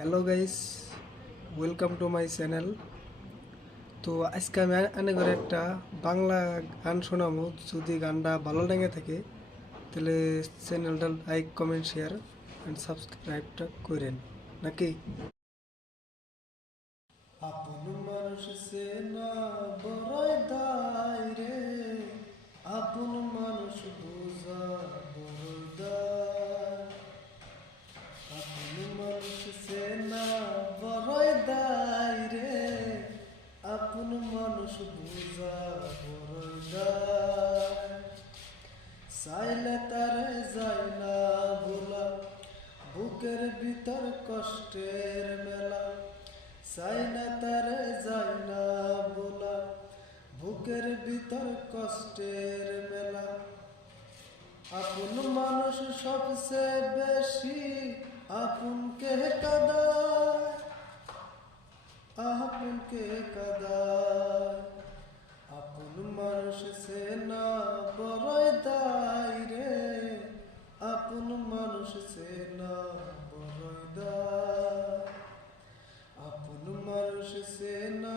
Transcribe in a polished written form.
Hello guys, welcome to my channel. তো আজকে আমি আনে করে একটা বাংলা গান শোনাবো। যদি গানটা ভালো লেগে থাকে তাহলে চ্যানেলটা লাইক কমেন্ট শেয়ার অ্যান্ড সাবস্ক্রাইবটা করেন নাকি। আপন মানুষ সে না বড়ই দায় রে, আপন মানুষ বোঝা বড়ই দায়। আপন মানুষ সে না বড়ই দায় রে, আপন মানুষ বোঝা বড়ই দায়। চাইলে তারে যায় না ভোলা, বুকের ভিতর কষ্টের মেলা। চাইলে তারে যায় না ভোলা, বুকের ভিতর কষ্টের মেলা। আপন মানুষ সবচেয়ে বেশি আপনকে কাদায়, আপনকে কাদায়। আপন মানুষ সে না বড়ই দায় রে, আপন মানুষ সে না বড়ই দায়। আপন মানুষ সে না